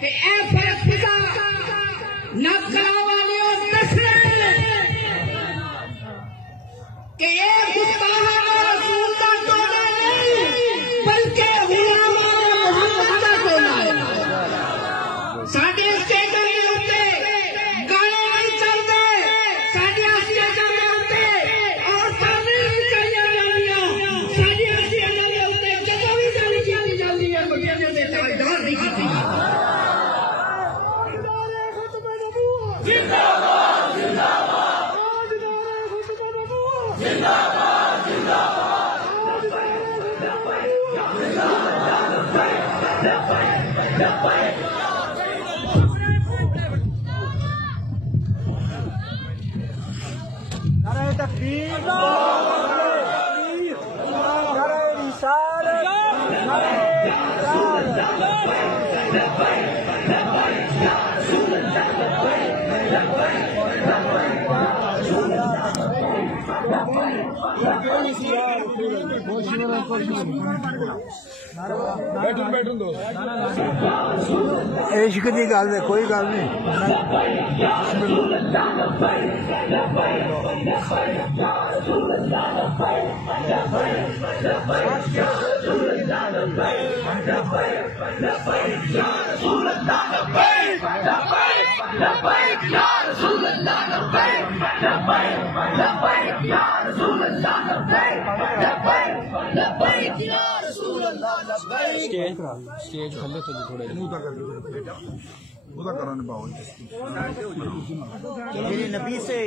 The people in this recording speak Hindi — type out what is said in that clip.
कि ए फरफिदा न करावाले और नस्ल कि ये गुस्ताखाना रसूल का टोला नहीं बल्कि हुलामा मोहम्मद का टोला है। साडे स्टेजां दे उत्ते गाने नहीं चलदे, साडे स्टेजां दे उत्ते औरतां नहीं चलियां जांदियां, साडे स्टेजां दे उत्ते जदों भी गल कीती जांदी है बच्चे दे ताजदार नहीं कीती जिंदाबाद जिंदाबाद जिंदाबाद नारे तकबीर, नारे रिसालत, नारे बैठूं दो इश्क की गल है, कोई गल नहीं। स्टेज थल्ले तो थोड़ा नबी से